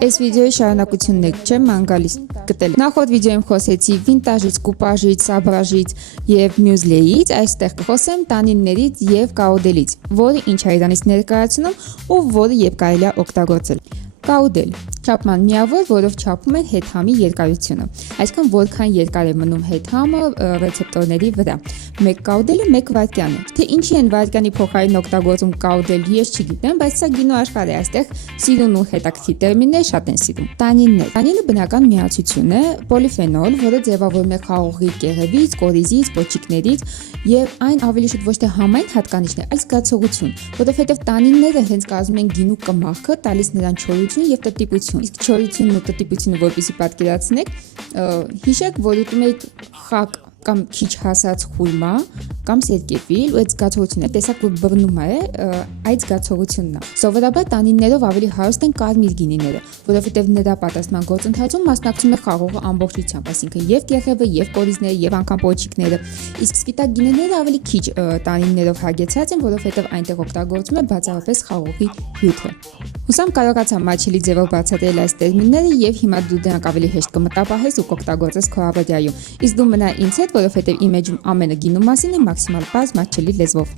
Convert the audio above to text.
Այս վիդեոյի շարունակությունն եք չեմ ման գալիս գտել։ Նախորդ վիդեոյում խոսեցի վինտաժից, կուպաժից, սաբրաժից եւ մյուզլեից, այստեղ կխոսեմ տանիններից եւ կաուդելից, որը ինչ է իրանից ներկայացնում ու որը երբ կարելի է օգտագործել։ Կաուդել չափման միավոր, որով չափում են հետհամի երկարությունը, այսինքն որքան երկար է մնում հետհամը ռեցեպտորների վրա։ Մեկ կաուդելը 1 վայրկյան է։ Թե ինչի են վայրկյանի փոխարեն օգտագործում կաուդել, ես չգիտեմ, բայց սա գինու աշխարհ է, այստեղ սիրուն ու հետաքրքիր տերմիններ շատ են սիրում։ Տանիններ։ Տանինը բնական միացություն է, պոլիֆենոլ, որը ձևավորվում է խաղողի կեղևից, կորիզից, պոչիկներից եւ այն ավելի շուտ ոչ թե համայն հատկանիշն է, այլ զգացողություն, որովհետեւ տանինները հենց կազմում են գինու կմախքը, տալիս նրան չորություն եւ տտիպություն։ Իսկ չորությունն ու տտիպությունը որպեսզի պատկերացնեք, հիշեք, որ ուտում եք խակ կամ քիչ հասած խույմա կամ սերկևիլ ու այդ զգացողությունը տեսակ որ բռնում է այդ զգացողությունն է։ Սովորաբար տանիններով ավելի հարուստ են կարմիր գինիները, որովհետև նրա պատրաստման գործընթացում մասնակցում է խաղողը ամբողջությամբ, այսինքն եւ կեղևը, եւ կորիզները, եւ անգամ պոչիկները։ Իսկ սպիտակ գինիները ավելի քիչ տանիններով հագեցած են, որովհետև այնտեղ օգտագործվում է բացառապես խաղողի հյութը։ Հուսամ կարողացա մաչելի ձևով բացատրել այս տերմինները եւ հիմա դու դրանք ավելի հեշտ կմտապահես ու կօգտագործես քո հավատայում։ Իսկ դու մնա ինձ հետ, որովհետև իմ էջում ամենը գինու մասին է մաքսիմալ բաց մատչելի լեզվով։